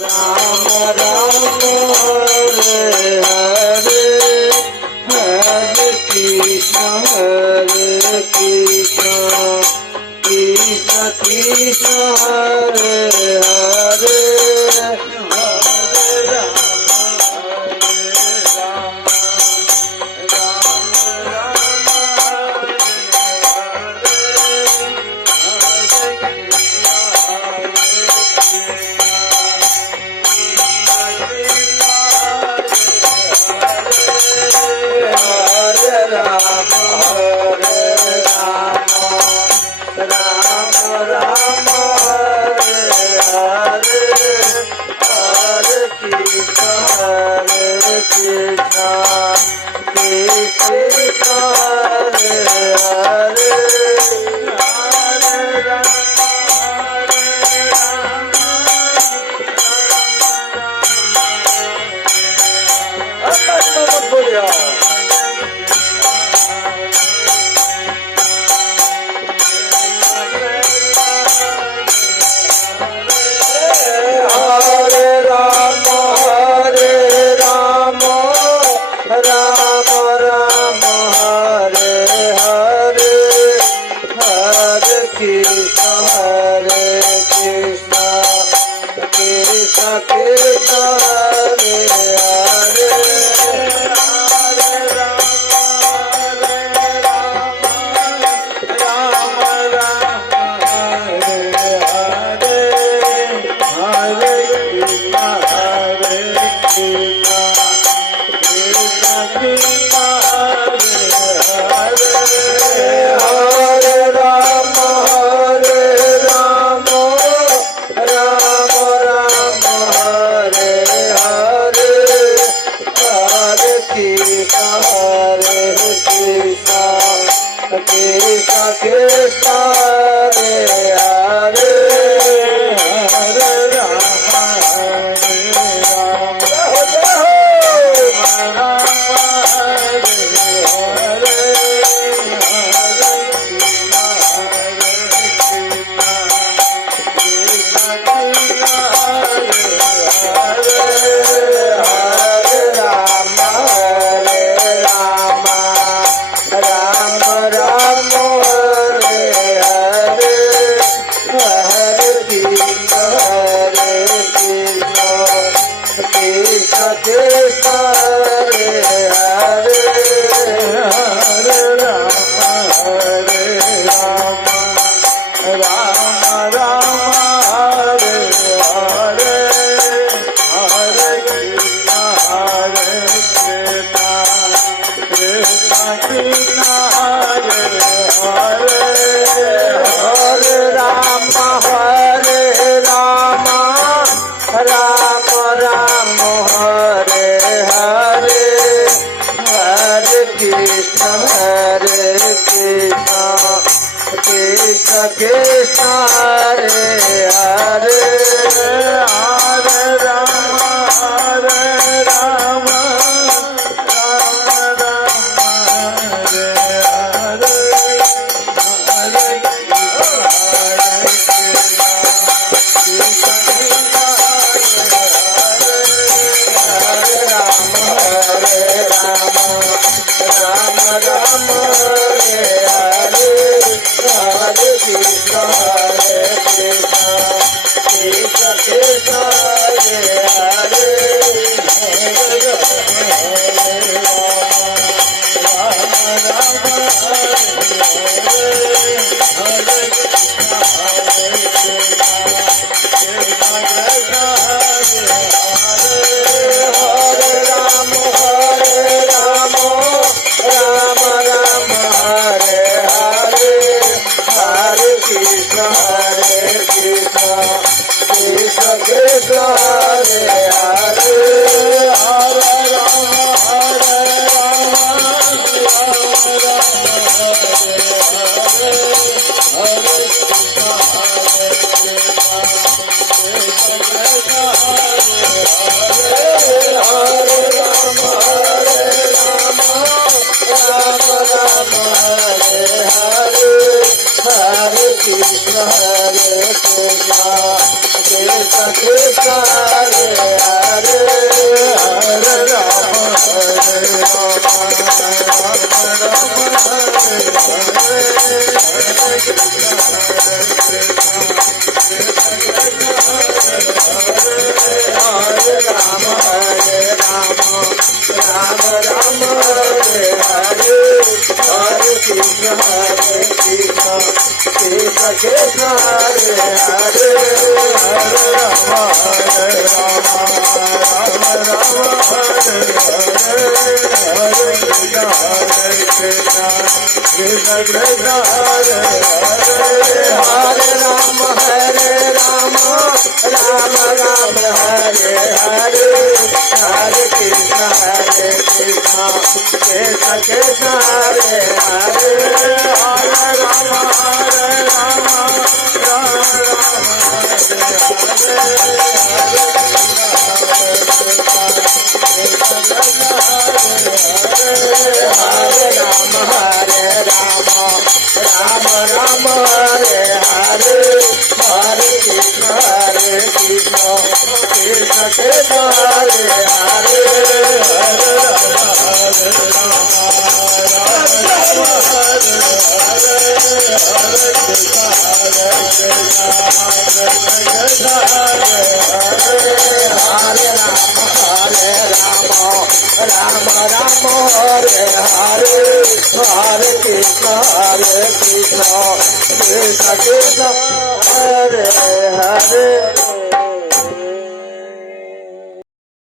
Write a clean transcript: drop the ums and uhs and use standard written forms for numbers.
Ram Ram Hare Hare Hare Krishna Krishna Krishna Hare Hare Hare Ram Krishna Hare Hare Hare Rama Hare Rama Rama Rama Hare Hare Hare Krishna Hare Krishna Krishna Krishna Hare Hare Hare Rama Hare Rama Rama Rama Hare Hare Hare Krishna Hare Krishna Krishna Krishna Hare Hare Hare Rama Hare Rama Rama Rama Hare Hare Hare Krishna Hare Krishna Krishna Krishna Hare Hare Hare Rama Hare Rama Rama Rama Hare Hare Rama Hare Rama Rama Rama Hare Hare Hare Krishna Hare Krishna Krishna Krishna Hare Hare Hare Rama Hare Rama Rama Rama Hare Hare Hare Krishna Hare Krishna Krishna Hare Hare Hare Rama Hare Rama Rama Rama Hare Hare Hare Krishna Hare Krishna Krishna Krishna Hare Hare